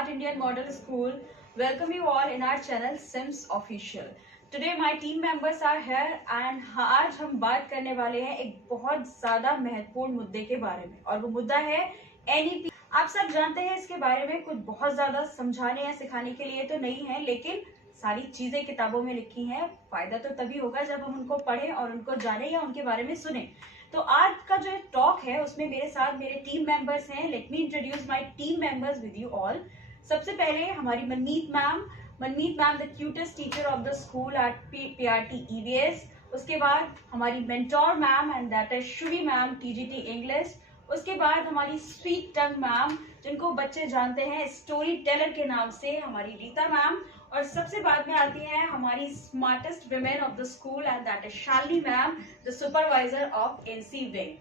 Smart Indian Model School. Welcome you all in our channel Sims Official. Today my team members are here and आज हम बात करने वाले हैं एक बहुत ज्यादा महत्वपूर्ण मुद्दे के बारे में और वो मुद्दा है NEP। आप सब जानते हैं इसके बारे में कुछ बहुत ज्यादा समझाने या सिखाने के लिए तो नहीं है, लेकिन सारी चीजें किताबों में लिखी हैं। फायदा तो तभी होगा जब हम उनको पढ़ें और उनको जाने या उनके बारे में सुने। तो आज का जो टॉक है उसमें मेरे साथ मेरे टीम मेंबर्स हैं। Let me introduce my team members with you all. सबसे पहले हमारी Manmeet ma'am, the cutest teacher of the school at PRT EVS। उसके बाद हमारी mentor ma'am and that is Shubhi ma'am, TGT English. उसके बाद हमारी स्वीट टंग मैम, जिनको बच्चे जानते हैं स्टोरी टेलर के नाम से, हमारी रीता मैम। और सबसे बाद में आती है हमारी smartest women of the school and that is Shalini ma'am, the supervisor of NC wing.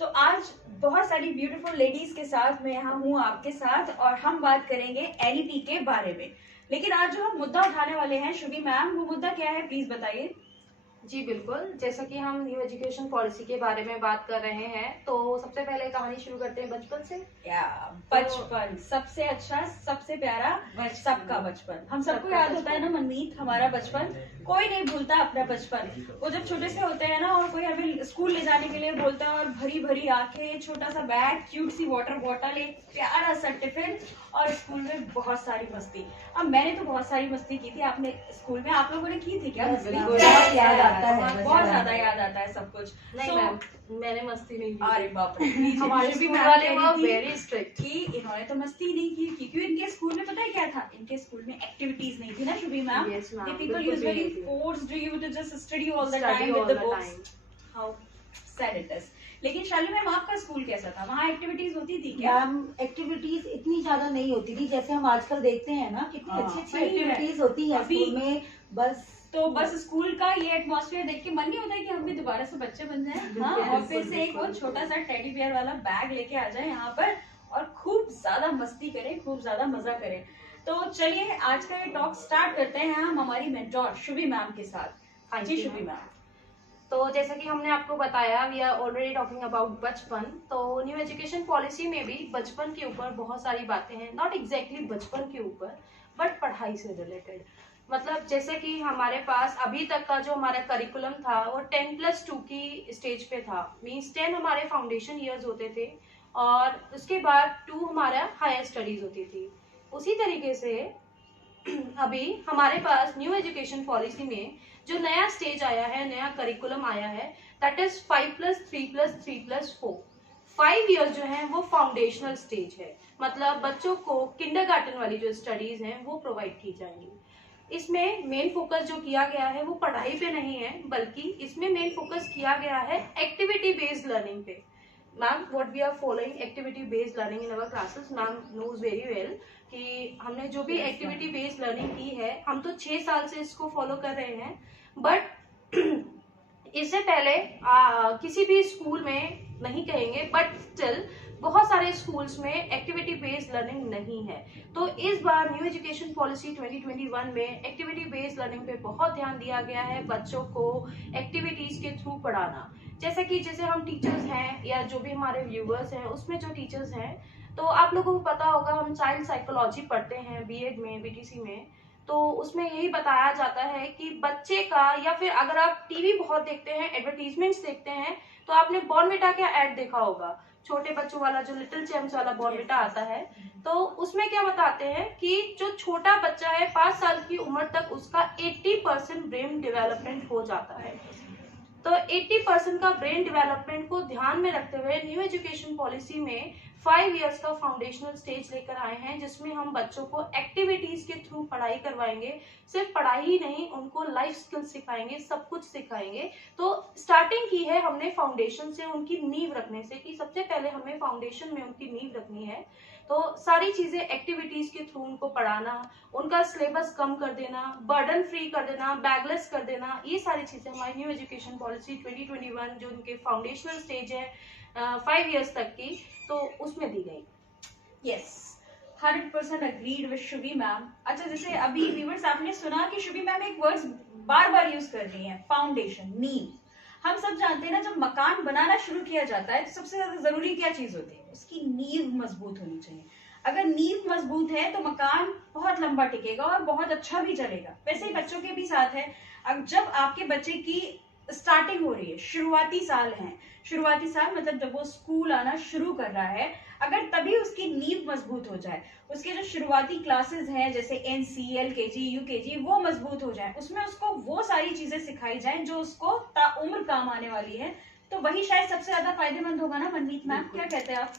तो आज बहुत सारी ब्यूटीफुल लेडीज के साथ मैं यहाँ हूँ आपके साथ और हम बात करेंगे NEP के बारे में। लेकिन आज जो हम मुद्दा उठाने वाले हैं शुभी मैम, वो मुद्दा क्या है प्लीज बताइए। जी बिल्कुल, जैसा कि हम न्यू एजुकेशन पॉलिसी के बारे में बात कर रहे हैं तो सबसे पहले कहानी शुरू करते हैं बचपन से। बचपन सबसे अच्छा, सबसे प्यारा, सबका बचपन। हम सबको याद होता है ना मनमीत, हमारा बचपन कोई नहीं भूलता अपना बचपन। वो जब छोटे से होते हैं ना और कोई हमें स्कूल ले जाने के लिए बोलता है और भरी भरी आंखें, छोटा सा बैग, क्यूट सी वाटर बॉटल, एक प्यारा सा टिफिन और स्कूल में बहुत सारी मस्ती। अब मैंने तो बहुत सारी मस्ती की थी। आपने स्कूल में आप लोगों ने की थी क्या मस्ती? बहुत ज्यादा याद आता है सब कुछ। नहीं मैम, मैंने मस्ती नहीं की। अरे बाप रे, हमारे स्कूल वाले वो वेरी स्ट्रिक्ट थी। इन्होंने तो मस्ती नहीं की क्योंकि इनके स्कूल में पता है क्या था, इनके स्कूल में एक्टिविटीज नहीं थी ना Shubhi ma'am. Yes, ma'am. People usually forced you to just study all the time with the books. How sad it is. लेकिन शाली मैम आपका स्कूल कैसा था? वहाँ एक्टिविटीज होती थी क्या? मैम एक्टिविटीज इतनी ज्यादा नहीं होती थी जैसे हम आजकल देखते हैं ना, कितनी अच्छी अच्छी एक्टिविटीज होती है स्कूल में। बस स्कूल का ये एटमॉस्फेयर देख के मन नहीं होता है कि हम भी दोबारा से बच्चे बन जाएं। हाँ, और फिर से एक वो छोटा सा टेडी बियर वाला बैग लेके आ जाए यहाँ पर और खूब ज्यादा मस्ती करें, खूब ज्यादा मजा करें। तो चलिए आज का ये टॉक स्टार्ट करते हैं हम हमारी मेंटोर शुभी मैम के साथ। हाँ जी शुभी मैम। तो जैसा कि हमने आपको बताया, we are already talking about बचपन। तो न्यू एजुकेशन पॉलिसी में भी बचपन के ऊपर बहुत सारी बातें हैं, नॉट एग्जैक्टली बचपन के ऊपर बट पढ़ाई से रिलेटेड। मतलब जैसे कि हमारे पास अभी तक का जो हमारा करिकुलम था वो 10+2 की स्टेज पे था। मीन्स 10 हमारे फाउंडेशन ईयर्स होते थे और उसके बाद 2 हमारा हायर स्टडीज होती थी। उसी तरीके से अभी हमारे पास न्यू एजुकेशन पॉलिसी में जो नया स्टेज आया है, नया करिकुलम आया है, दैट इज 5+3+3+4। 5 इयर्स जो है वो फाउंडेशनल स्टेज है। मतलब बच्चों को किंडरगार्टन वाली जो स्टडीज हैं वो प्रोवाइड की जाएंगी। इसमें मेन फोकस जो किया गया है वो पढ़ाई पे नहीं है, बल्कि इसमें मेन फोकस किया गया है एक्टिविटी बेस्ड लर्निंग पे। Ma'am, what we are following activity based learning in our classes, ma'am knows very well कि हमने जो भी एक्टिविटी बेस्ड लर्निंग की है, हम तो 6 साल से इसको फॉलो कर रहे हैं। बट इससे पहले किसी भी स्कूल में नहीं कहेंगे, बट स्टिल बहुत सारे स्कूल्स में एक्टिविटी बेस्ड लर्निंग नहीं है। तो इस बार न्यू एजुकेशन पॉलिसी 2021 में एक्टिविटी बेस्ड लर्निंग पे बहुत ध्यान दिया गया है, बच्चों को एक्टिविटीज के थ्रू पढ़ाना। जैसे हम टीचर्स हैं या जो भी हमारे व्यूअर्स हैं, उसमें जो टीचर्स हैं, तो आप लोगों को पता होगा हम चाइल्ड साइकोलॉजी पढ़ते हैं BEd में, BTC में। तो उसमें यही बताया जाता है कि बच्चे का, या फिर अगर आप टीवी बहुत देखते हैं, एडवर्टीजमेंट्स देखते हैं, तो आपने बॉर्नविटा का एड देखा होगा, छोटे बच्चों वाला जो लिटिल चैम्प्स वाला बॉर्नविटा आता है। तो उसमें क्या बताते हैं कि जो छोटा बच्चा है 5 साल की उम्र तक उसका 80% ब्रेन डेवलपमेंट हो जाता है। तो 80% का ब्रेन डेवलपमेंट को ध्यान में रखते हुए न्यू एजुकेशन पॉलिसी में 5 इयर्स का फाउंडेशनल स्टेज लेकर आए हैं, जिसमें हम बच्चों को एक्टिविटीज के थ्रू पढ़ाई करवाएंगे। सिर्फ पढ़ाई ही नहीं, उनको लाइफ स्किल्स सिखाएंगे, सब कुछ सिखाएंगे। तो स्टार्टिंग की है हमने फाउंडेशन से, उनकी नींव रखने से, कि सबसे पहले हमें फाउंडेशन में उनकी नींव रखनी है। तो सारी चीजें एक्टिविटीज के थ्रू उनको पढ़ाना, उनका सिलेबस कम कर देना, बर्डन फ्री कर देना, बैगलेस कर देना, ये सारी चीजें हमारी न्यू एजुकेशन पॉलिसी 2021 जो उनके फाउंडेशनल स्टेज है 5 इयर्स तक की, तो उसमें दी गई। Yes, 100% agreed with Shubhi ma'am. अच्छा, जैसे अभी व्यूअर्स आपने सुना कि शुभी मैम एक वर्ड्स बार बार यूज कर रही हैं, फाउंडेशन, नींव। हम सब जानते हैं ना, जब मकान बनाना शुरू किया जाता है तो सबसे ज्यादा जरूरी क्या चीज होती है? उसकी नींव मजबूत होनी चाहिए। अगर नींव मजबूत है तो मकान बहुत लंबा टिकेगा और बहुत अच्छा भी चलेगा। वैसे ही बच्चों के भी साथ है। अब जब आपके बच्चे की स्टार्टिंग हो रही है, शुरुआती साल है, शुरुआती साल मतलब जब वो स्कूल आना शुरू कर रहा है, अगर तभी उसकी नींव मजबूत हो जाए, उसके जो शुरुआती क्लासेस हैं जैसे एनसी, एलकेजी, यूकेजी, वो मजबूत हो जाए, उसमें उसको वो सारी चीजें सिखाई जाएं जो उसको ताउम्र काम आने वाली है, तो वही शायद सबसे ज्यादा फायदेमंद होगा ना मनमीत मैम, क्या कहते हैं आप?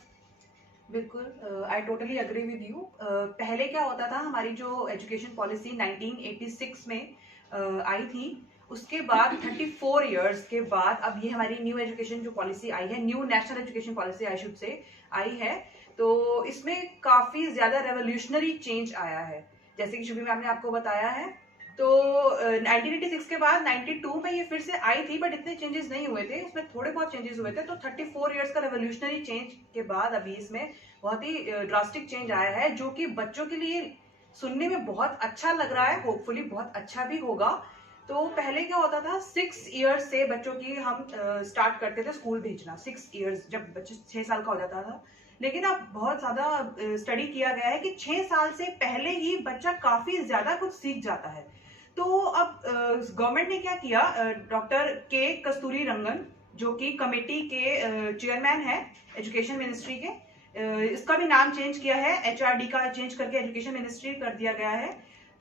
बिल्कुल, I totally agree with you. पहले क्या होता था, हमारी जो एजुकेशन पॉलिसी 1986 में आई थी, उसके बाद 34 इयर्स के बाद अब ये हमारी न्यू एजुकेशन जो पॉलिसी आई है, new national education policy I should say आई है, तो इसमें काफी ज्यादा रेवोल्यूशनरी चेंज आया है, जैसे कि शुभी मैम ने आपको बताया है। तो 1986 के बाद 92 में ये फिर से आई थी, बट इतने चेंजेस नहीं हुए थे, उसमें थोड़े बहुत चेंजेस हुए थे। तो 34 इयर्स का रेवोल्यूशनरी चेंज के बाद अभी इसमें बहुत ही ड्रास्टिक चेंज आया है, जो कि बच्चों के लिए सुनने में बहुत अच्छा लग रहा है, होपफुली बहुत अच्छा भी होगा। तो पहले क्या होता था, 6 इयर्स से बच्चों की हम स्टार्ट करते थे स्कूल भेजना, 6 इयर्स, जब बच्चे 6 साल का हो जाता था। लेकिन अब बहुत ज्यादा स्टडी किया गया है कि 6 साल से पहले ही बच्चा काफी ज्यादा कुछ सीख जाता है। तो अब गवर्नमेंट ने क्या किया, डॉक्टर के कस्तूरी रंगन, जो कि कमेटी के चेयरमैन है एजुकेशन मिनिस्ट्री के, इसका भी नाम चेंज किया है, एचआरडी का चेंज करके एजुकेशन मिनिस्ट्री कर दिया गया है।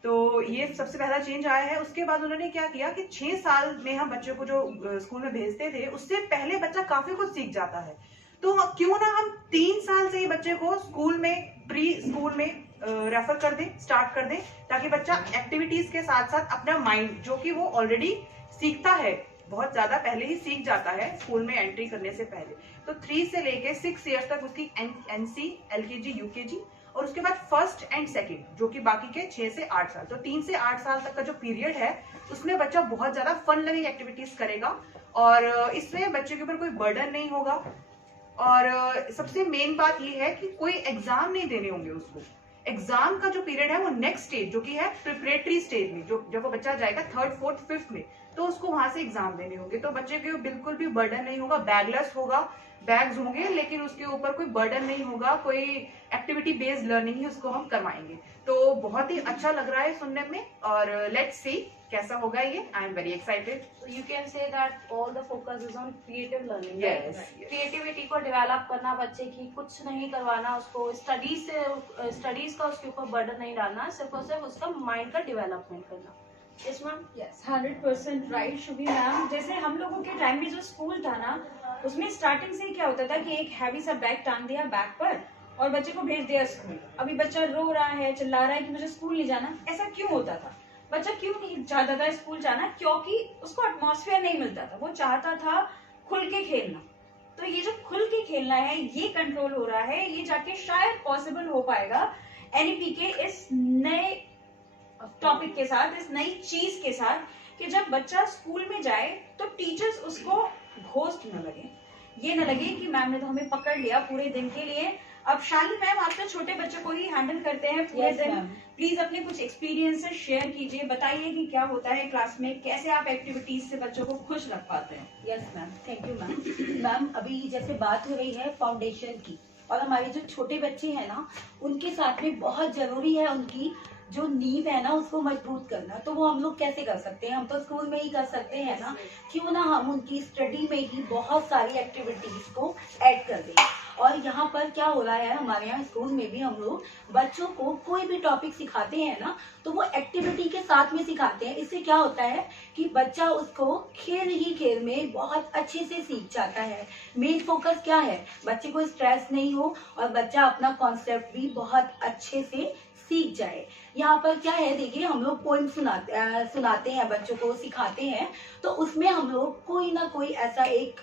तो ये सबसे पहला चेंज आया है। उसके बाद उन्होंने क्या किया कि 6 साल में हम बच्चों को जो स्कूल में भेजते थे, उससे पहले बच्चा काफी कुछ सीख जाता है। तो क्यों ना हम 3 साल से ही बच्चे को स्कूल में, प्री स्कूल में रेफर कर दें, स्टार्ट कर दें, ताकि बच्चा एक्टिविटीज के साथ साथ अपना माइंड, जो कि वो ऑलरेडी सीखता है, बहुत ज्यादा पहले ही सीख जाता है स्कूल में एंट्री करने से पहले। तो 3 से लेके 6 इयर्स तक उसकी एनसी, एलकेजी, यूकेजी, और उसके बाद फर्स्ट एंड सेकंड, जो कि बाकी के 6 से 8 साल। तो 3 से 8 साल तक का जो पीरियड है, उसमें बच्चा बहुत ज्यादा फन लर्निंग एक्टिविटीज करेगा, और इसमें बच्चे के ऊपर कोई बर्डन नहीं होगा। और सबसे मेन बात ये है कि कोई एग्जाम नहीं देने होंगे उसको। एग्जाम का जो पीरियड है वो नेक्स्ट स्टेज, जो कि है प्रिपरेटरी स्टेज में, जो जब वो बच्चा जाएगा 3rd, 4th, 5th में, तो उसको वहां से एग्जाम देने होंगे। तो बच्चे के बिल्कुल भी बर्डन नहीं होगा, बैगलेस होगा, बैग्स होंगे, लेकिन उसके ऊपर कोई बर्डन नहीं होगा, कोई एक्टिविटी बेस्ड लर्निंग ही उसको हम करवाएंगे। तो बहुत ही अच्छा लग रहा है सुनने में, और लेट्स सी कैसा होगा ये। I am very excited. You can say that all the focus is on creative learning. Creativity को डेवलप करना बच्चे की, कुछ नहीं करवाना उसको, स्टडीज का उसके ऊपर बर्डन नहीं डालना, सिर्फ और सिर्फ उसका माइंड का डेवलपमेंट करना। Yes ma'am. Yes, 100% right Shubhi ma'am. जैसे हम लोगों के टाइम में जो स्कूल था ना, उसमें स्टार्टिंग से क्या होता था कि एक हैवी सा बैग टांग दिया बैग पर और बच्चे को भेज दिया स्कूल। अभी बच्चा रो रहा है, चिल्ला रहा है कि मुझे स्कूल नहीं जाना। ऐसा क्यों होता था? बच्चा क्यों नहीं चाहता था स्कूल जाना? क्योंकि उसको एटमॉस्फेयर नहीं मिलता था। वो चाहता था खुल के खेलना। तो ये जो खुल के खेलना है, ये कंट्रोल हो रहा है, ये जाके शायद पॉसिबल हो पाएगा एनईपी के इस नए टॉपिक के साथ, इस नई चीज के साथ, कि जब बच्चा स्कूल में जाए तो टीचर्स उसको घोस्ट न लगे, ये न लगे कि मैम ने तो हमें पकड़ लिया पूरे दिन के लिए। अब शाली मैम, आप तो छोटे बच्चों को ही हैंडल करते हैं पूरे दिन, प्लीज अपने कुछ एक्सपीरियंसेस शेयर कीजिए, बताइए कि क्या होता है क्लास में, कैसे आप एक्टिविटीज से बच्चों को खुश रख पाते हैं। Yes ma'am, thank you ma'am. Ma'am, अभी जैसे बात हो रही है फाउंडेशन की, और हमारे जो छोटे बच्चे हैं ना, उनके साथ में बहुत जरूरी है उनकी जो नींव है ना, उसको मजबूत करना। तो वो हम लोग कैसे कर सकते हैं? हम तो स्कूल में ही कर सकते हैं ना, क्यों ना हम उनकी स्टडी में ही बहुत सारी एक्टिविटीज को ऐड कर दें। और यहाँ पर क्या हो रहा है, हमारे यहाँ स्कूल में भी हम लोग बच्चों को कोई भी टॉपिक सिखाते हैं ना, तो वो एक्टिविटी के साथ में सिखाते हैं। इससे क्या होता है कि बच्चा उसको खेल ही खेल में बहुत अच्छे से सीख जाता है। मेन फोकस क्या है, बच्चे को स्ट्रेस नहीं हो और बच्चा अपना कॉन्सेप्ट भी बहुत अच्छे से सीख जाए। यहाँ पर क्या है, देखिए, हम लोग पोइम सुनाते हैं बच्चों को, सिखाते हैं, तो उसमें हम लोग कोई ना कोई ऐसा एक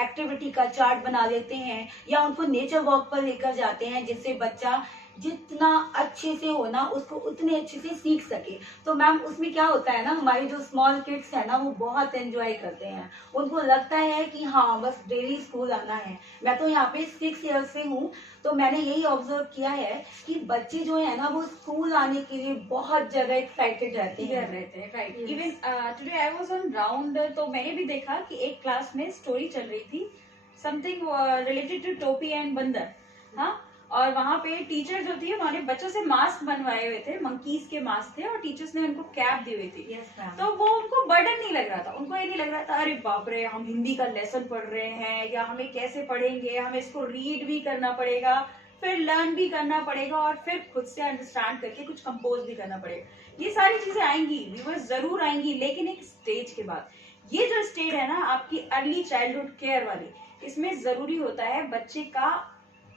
एक्टिविटी का चार्ट बना देते हैं, या उनको नेचर वॉक पर लेकर जाते हैं, जिससे बच्चा जितना अच्छे से हो ना, उसको उतने अच्छे से सीख सके। तो मैम, उसमें क्या होता है ना, हमारे जो स्मॉल किड्स है ना, वो बहुत एंजॉय करते हैं। उनको लगता है कि हाँ, बस डेली स्कूल आना है। मैं तो यहाँ पे 6 ईयर्स से हूँ, तो मैंने यही ऑब्जर्व किया है कि बच्चे जो है ना, वो स्कूल आने के लिए बहुत ज्यादा एक्साइटेड रहते हैं। Right. Even today I was on round, तो मैंने भी देखा कि एक क्लास में स्टोरी चल रही थी, समथिंग रिलेटेड टू टोपी एंड बंदर। हाँ, और वहां पे टीचर जो थी उन्होंने बच्चों से मास्क बनवाए हुए थे, मंकीज के मास्क थे, और टीचर्स ने उनको कैप दी हुई थी। Yes ma'am. तो वो उनको बर्डन नहीं लग रहा था, उनको ये नहीं लग रहा था अरे बाप रे हम हिंदी का लेसन पढ़ रहे हैं, या हमें कैसे पढ़ेंगे, हमें इसको रीड भी करना पड़ेगा, फिर लर्न भी करना पड़ेगा, और फिर खुद से अंडरस्टैंड करके कुछ कंपोज भी करना पड़ेगा। ये सारी चीजें आएंगी, व्यूअर्स जरूर आएंगी, लेकिन एक स्टेज के बाद। ये जो स्टेज है ना आपकी अर्ली चाइल्डहुड केयर वाली, इसमें जरूरी होता है बच्चे का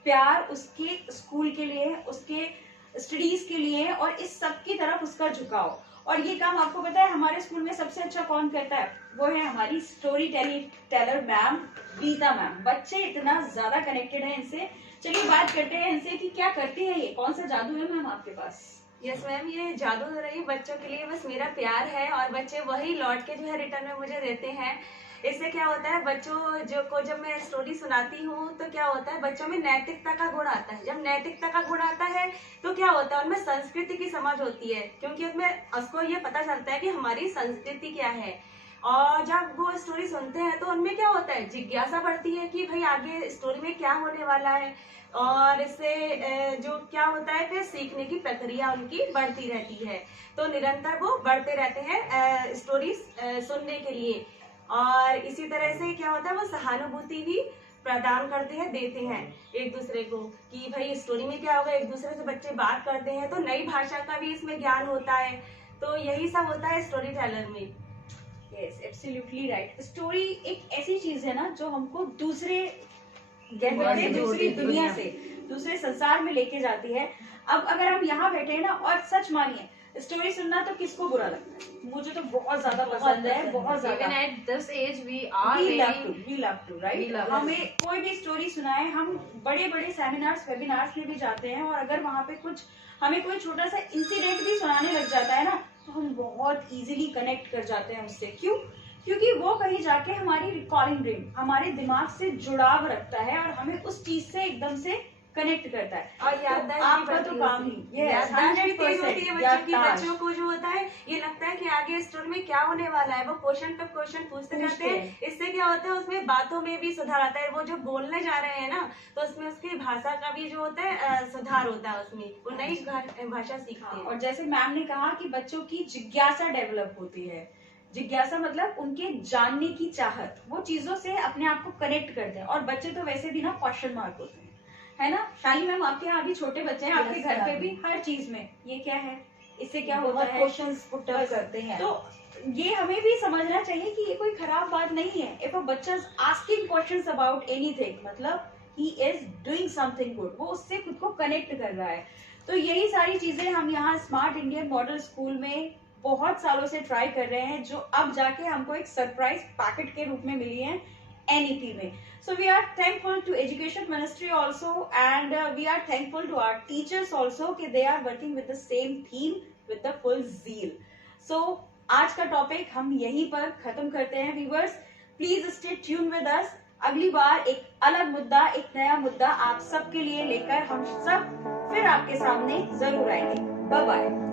प्यार उसके स्कूल के लिए, उसके स्टडीज के लिए, और इस सब की तरफ उसका झुकाव। और ये काम आपको पता है हमारे स्कूल में सबसे अच्छा कौन करता है? वो है हमारी story teller ma'am, Geeta ma'am. बच्चे इतना ज्यादा कनेक्टेड है इनसे। चलिए बात करते हैं इनसे कि क्या करती है ये, कौन सा जादू है मैम आपके पास? यस मैम, ये जादू तो नहीं, बच्चों के लिए बस मेरा प्यार है, और बच्चे वही लौट के जो है रिटर्न में मुझे देते हैं। इससे क्या होता है, बच्चों जो को जब मैं स्टोरी सुनाती हूँ तो क्या होता है, बच्चों में नैतिकता का गुण आता है। जब नैतिकता का गुण आता है तो क्या होता है, उनमें संस्कृति की समझ होती है, क्योंकि उसमें उसको ये पता चलता है कि हमारी संस्कृति क्या है। और जब वो स्टोरी सुनते हैं तो उनमें क्या होता है, जिज्ञासा बढ़ती है कि भाई आगे स्टोरी में क्या होने वाला है, और इससे जो क्या होता है फिर सीखने की प्रक्रिया उनकी बढ़ती रहती है। तो निरंतर वो बढ़ते रहते हैं स्टोरी सुनने के लिए। और इसी तरह से क्या होता है, वो सहानुभूति भी प्रदान करते हैं, देते हैं एक दूसरे को कि भाई स्टोरी में क्या होगा। एक दूसरे से बच्चे बात करते हैं तो नई भाषा का भी इसमें ज्ञान होता है। तो यही सब होता है स्टोरी टेलर में। Yes, absolutely right. स्टोरी एक ऐसी चीज है ना जो हमको दूसरे दूसरी दुनिया से, दूसरे संसार में लेके जाती है। अब अगर हम यहाँ बैठे हैं ना, और सच मानिए स्टोरी सुनना तो किसको बुरा लगता है? मुझे तो बहुत ज्यादा पसंद है, बहुत ज्यादा। Even at this age we love to, right? हमें कोई भी स्टोरी सुनाए, हम बड़े बड़े सेमिनार्स, वेबिनार्स में भी जाते हैं, और अगर वहाँ पे कुछ हमें कोई छोटा सा इंसिडेंट भी सुनाने लग जाता है ना, तो हम बहुत इजीली कनेक्ट कर जाते हैं उससे। क्यों? क्योंकि वो कहीं जाके हमारी रिकॉर्डिंग ब्रेन, हमारे दिमाग से जुड़ाव रखता है, और हमें उस चीज से एकदम से कनेक्ट करता है। और याददाश्त आपका तो काम ही याददाश्त भी तेज होती है बच्चों की। बच्चों को जो होता है ये लगता है कि आगे स्टोरी में क्या होने वाला है, वो क्वेश्चन पे क्वेश्चन पूछते रहते हैं। इससे क्या होता है, उसमें बातों में भी सुधार आता है। वो जो बोलने जा रहे हैं ना, तो उसमें उसकी भाषा का भी जो होता है सुधार होता है, उसमें वो नई भाषा सीखते हैं। और जैसे मैम ने कहा कि बच्चों की जिज्ञासा डेवलप होती है। जिज्ञासा मतलब उनके जानने की चाहत, वो चीजों से अपने आप को कनेक्ट करते हैं। और बच्चे तो वैसे भी ना क्वेश्चन मार्क होते हैं, है ना? शाली मैम आपके यहाँ भी छोटे बच्चे हैं, आपके घर पे भी हर चीज में ये क्या है, इससे क्या होता है, क्वेश्चंस पुट अप करते हैं। तो ये हमें भी समझना चाहिए कि ये कोई खराब बात नहीं है। इफ अ बच्चा is asking questions about anything, मतलब he is doing something good, वो उससे खुद को कनेक्ट कर रहा है। तो यही सारी चीजें हम यहाँ स्मार्ट इंडियन मॉडल स्कूल में बहुत सालों से ट्राई कर रहे हैं, जो अब जाके हमको एक सरप्राइज पैकेट के रूप में मिली है NEP में। So we are thankful to Education Ministry also, and we are thankful to our teachers also कि they are working with the same theme with the full zeal. So आज का topic हम यहीं पर खत्म करते हैं। Viewers please stay tune with us. अगली बार एक अलग मुद्दा, एक नया मुद्दा आप सबके लिए लेकर हम सब फिर आपके सामने जरूर आएंगे। Bye bye.